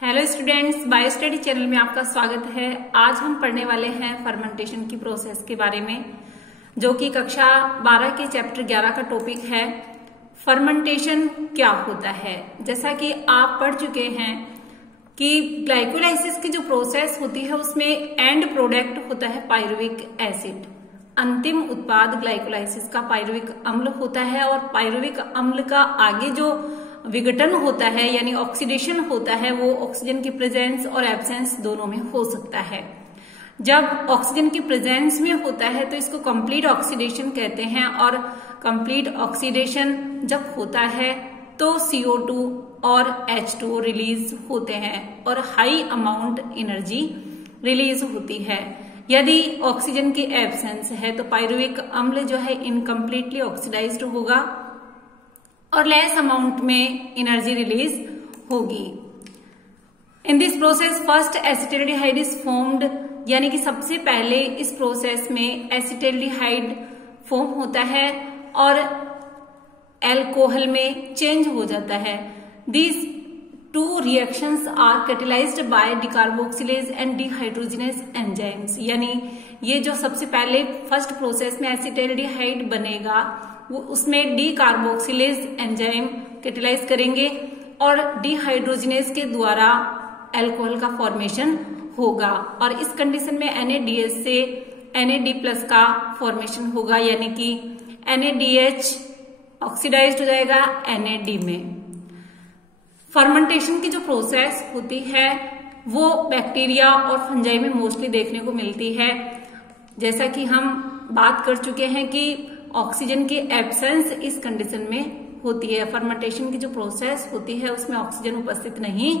Hello students, bio study channel में आपका स्वागत है। आज हम पढ़ने वाले हैं फर्मेंटेशन की प्रोसेस के बारे में, जो कि कक्षा 12 के चैप्टर 11 का टॉपिक है। फर्मेंटेशन क्या होता है? जैसा कि आप पढ़ चुके हैं कि ग्लाइकोलाइसिस की जो प्रोसेस होती है उसमें एंड प्रोडक्ट होता है पायरुविक एसिड। अंतिम उत्पाद ग्लाइकोलाइसिस का पायरुविक अम्ल होता है, और पायरुविक अम्ल का आगे जो विघटन होता है यानी ऑक्सीडेशन होता है वो ऑक्सीजन की प्रेजेंस और एब्सेंस दोनों में हो सकता है। जब ऑक्सीजन की प्रेजेंस में होता है तो इसको कंप्लीट ऑक्सीडेशन कहते हैं, और कंप्लीट ऑक्सीडेशन जब होता है तो CO2 और H2 रिलीज होते हैं और हाई अमाउंट एनर्जी रिलीज होती है। यदि ऑक्सीजन की एब्सेंस है तो पायरुविक अम्ल जो है इनकम्प्लीटली ऑक्सीडाइज्ड होगा और लेस अमाउंट में एनर्जी रिलीज होगी। In this process first acetaldehyde is formed, यानी कि सबसे पहले इस प्रोसेस में एसिटाल्डिहाइड फॉर्म होता है और अल्कोहल में चेंज हो जाता है। These two reactions are catalysed by decarboxylase and dehydrogenase enzymes, यानी ये जो सबसे पहले फर्स्ट प्रोसेस में एसिटाल्डिहाइड बनेगा वो उसमें डिकार्बोक्सिलेज एंजाइम कैटेलाइज करेंगे और डिहाइड्रोजिनेज के द्वारा अल्कोहल का फॉर्मेशन होगा, और इस कंडीशन में NADH से NAD+ का फॉर्मेशन होगा, यानी कि NADH ऑक्सीडाइज्ड हो जाएगा NAD में। फर्मेंटेशन की जो प्रोसेस होती है वो बैक्टीरिया और फंजाई में मोस्टली देखने को मिलती है। जैसा कि हम बात कर चुके हैं कि ऑक्सीजन की एब्सेंस इस कंडीशन में होती है। फर्मेंटेशन की जो प्रोसेस होती है उसमें ऑक्सीजन उपस्थित नहीं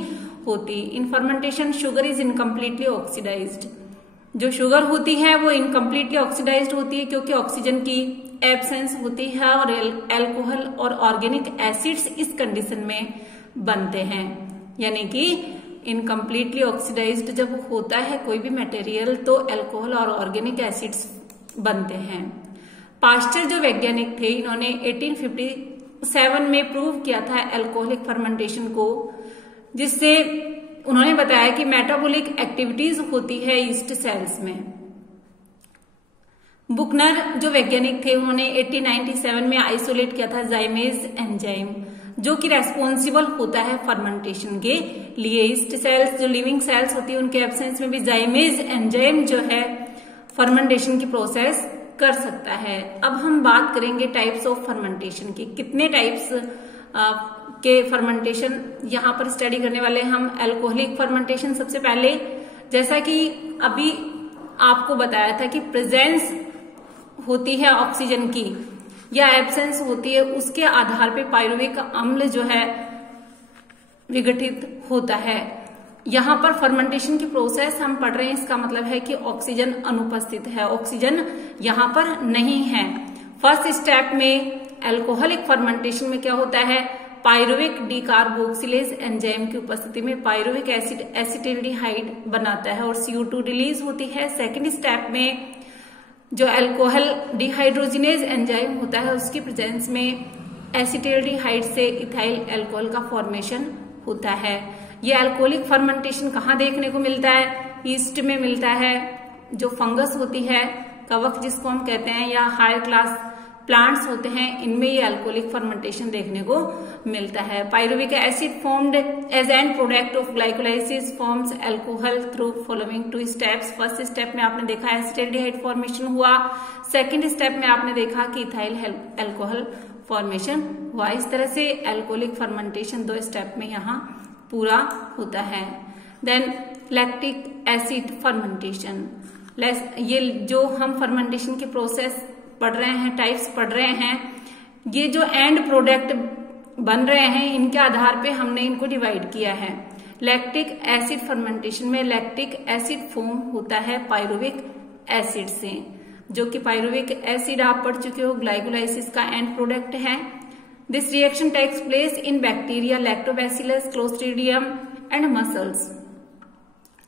होती। In fermentation sugar is incompletely oxidised. जो शुगर होती है वो इनकम्प्लीटली ऑक्सीडाइज्ड होती है क्योंकि ऑक्सीजन की एब्सेंस होती है, और अल्कोहल और ऑर्गेनिक एसिड्स इस कंडीशन में बनते हैं। यानी कि इनकम्प्लीटली ऑक्सीडाइज्ड जब होता है कोई भी मटेरियल तो अल्कोहल और ऑर्गेनिक एसिड्स बनते हैं। पास्चर जो वैज्ञानिक थे, इन्होंने 1857 में प्रूव किया था अल्कोहलिक फर्मेंटेशन को, जिससे उन्होंने बताया कि मेटाबॉलिक एक्टिविटीज होती है ईस्ट सेल्स में। बुकनर जो वैज्ञानिक थे, उन्होंने 1897 में आइसोलेट किया था जाइमेज एंजाइम, जो कि रेस्पॉन्सिबल होता है फर्मेंटेशन के लिए। ईस्ट सेल्स जो लिविंग सेल्स होती है उनके एब्सेंस में भी जाइमेज एंजाइम जो है फर्मेंटेशन की प्रोसेस कर सकता है। अब हम बात करेंगे टाइप्स ऑफ फर्मेंटेशन की। कितने टाइप्स के फर्मेंटेशन यहाँ पर स्टडी करने वाले हम। अल्कोहलिक फर्मेंटेशन सबसे पहले, जैसा कि अभी आपको बताया था कि प्रेजेंस होती है ऑक्सीजन की या एब्सेंस होती है, उसके आधार पे पायरुविक अम्ल जो है विघटित होता है। यहाँ पर फर्मेंटेशन की प्रोसेस हम पढ़ रहे हैं, इसका मतलब है कि ऑक्सीजन अनुपस्थित है, ऑक्सीजन यहाँ पर नहीं है। फर्स्ट स्टेप में अल्कोहलिक फर्मेंटेशन में क्या होता है, पायरुविक डिकार्बोक्सिलेज एंजाइम की उपस्थिति में पायरुविक एसिड एसिटाल्डिहाइड बनाता है और CO2 रिलीज होती है। सेकेंड स्टेप में जो अल्कोहल डिहाइड्रोजिनेज एंजाइम होता है उसकी प्रेजेंस में एसिटाल्डिहाइड से इथाइल अल्कोहल का फॉर्मेशन होता है। ये अल्कोहलिक फर्मेंटेशन कहाँ देखने को मिलता है? ईस्ट में मिलता है। जो फंगस होती है, कवक जिसको हम कहते हैं, या हायर क्लास प्लांट्स होते हैं, इनमें ये अल्कोहलिक फर्मेंटेशन देखने को मिलता है। Pyruvic acid formed as end product of glycolysis forms alcohol through following 2 steps. First step में आपने देखा एसिटाल्डिहाइड फॉर्मेशन हुआ, सेकेंड स्टेप में आपने देखा कि इथाइल अल्कोहल फॉर्मेशन हुआ। इस तरह से अल्कोहलिक फर्मेंटेशन 2 स्टेप में यहाँ पूरा होता है। Then lactic acid fermentation. ये जो हम फर्मेंटेशन की प्रोसेस पढ़ रहे हैं, टाइप्स पढ़ रहे हैं, ये जो एंड प्रोडक्ट बन रहे हैं इनके आधार पे हमने इनको डिवाइड किया है। लैक्टिक एसिड फर्मेंटेशन में लैक्टिक एसिड फॉर्म होता है पायरुविक एसिड से, जो कि पायरुविक एसिड आप पढ़ चुके हो ग्लाइकोलाइसिस का एंड प्रोडक्ट है। This reaction takes place in bacteria, lactobacillus, clostridium and mussels.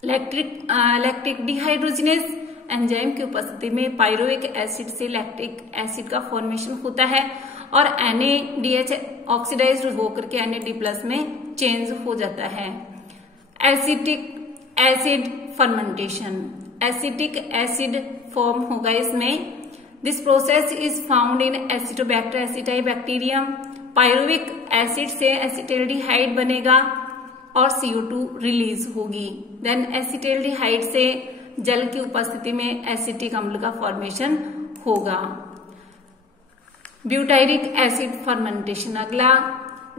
Lactic dehydrogenase enzyme की उपस्थिति में पायरुविक एसिड से लैक्टिक एसिड का फॉर्मेशन होता है और NADH ऑक्सीडाइज्ड होकर के NAD+ में चेंज हो जाता है। Acetic acid fermentation, acetic acid form होगा इसमें। This process is found in Acetobacter aceti bacterium. Pyruvic acid से एसिटाल्डिहाइड बनेगा और CO2 रिलीज होगी। देन एसिटाल्डिहाइड से जल की उपस्थिति में एसिटिक अम्ल का फॉर्मेशन होगा। ब्यूटायरिक एसिड फर्मेंटेशन अगला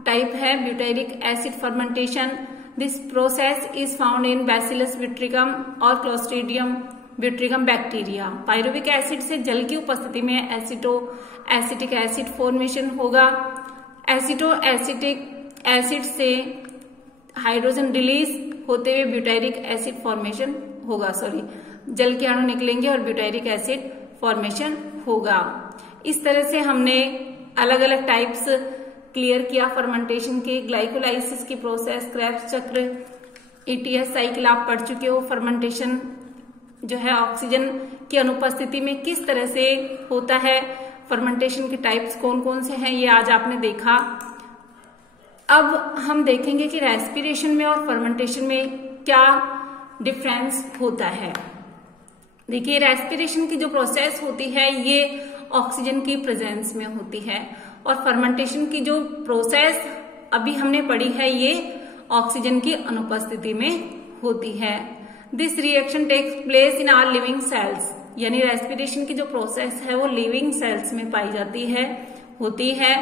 टाइप है butyric acid fermentation. This process is found in bacillus butyricum और clostridium butyricum bacteria. Pyruvic acid से जल की उपस्थिति में एसिटिक एसिड फॉर्मेशन होगा। एसिटिक एसिड से हाइड्रोजन रिलीज होते हुए ब्यूटायरिक एसिड फॉर्मेशन होगा। जल के अणु निकलेंगे और ब्यूटायरिक एसिड फॉर्मेशन होगा। इस तरह से हमने अलग अलग टाइप्स क्लियर किया फर्मेंटेशन के। ग्लाइकोलाइसिस की प्रोसेस, क्रेब्स चक्र, ETS साइकिल आप पढ़ चुके हो। फर्मेंटेशन जो है ऑक्सीजन की अनुपस्थिति में किस तरह से होता है, फर्मेंटेशन के टाइप्स कौन कौन से हैं, ये आज आपने देखा। अब हम देखेंगे कि रेस्पिरेशन में और फर्मेंटेशन में क्या डिफरेंस होता है। देखिए, रेस्पिरेशन की जो प्रोसेस होती है ये ऑक्सीजन की प्रेजेंस में होती है और फर्मेंटेशन की जो प्रोसेस अभी हमने पढ़ी है ये ऑक्सीजन की अनुपस्थिति में होती है। This reaction takes place in our living cells, यानी रेस्पिरेशन की जो प्रोसेस है वो लिविंग सेल्स में पाई जाती है, होती है।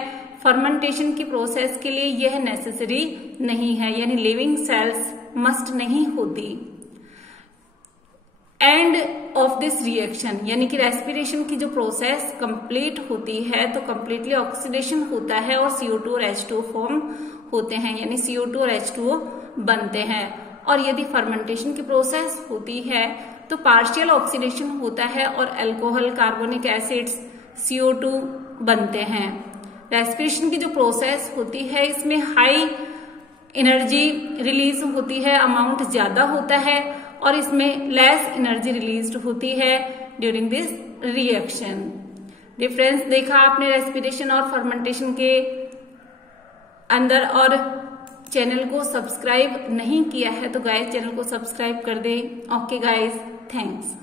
फर्मेंटेशन की प्रोसेस के लिए यह नेसेसरी नहीं है, यानी लिविंग सेल्स मस्ट नहीं होती। एंड ऑफ दिस रिएक्शन, यानी कि रेस्पिरेशन की जो प्रोसेस कंप्लीट होती है तो कंप्लीटली ऑक्सीडेशन होता है और CO2 और H2O फॉर्म होते हैं, यानी CO2 और H2O बनते हैं। और यदि फर्मेंटेशन की प्रोसेस होती है तो पार्शियल ऑक्सीडेशन होता है और अल्कोहल, कार्बोनिक एसिड्स, CO2 बनते हैं। रेस्पिरेशन की जो प्रोसेस होती है इसमें हाई एनर्जी रिलीज होती है, अमाउंट ज्यादा होता है, और इसमें लेस एनर्जी रिलीज होती है ड्यूरिंग दिस रिएक्शन। डिफरेंस देखा आपने रेस्पिरेशन और फर्मेंटेशन के अंदर। और चैनल को सब्सक्राइब नहीं किया है तो गाइस चैनल को सब्सक्राइब कर दे। Okay guys, thanks.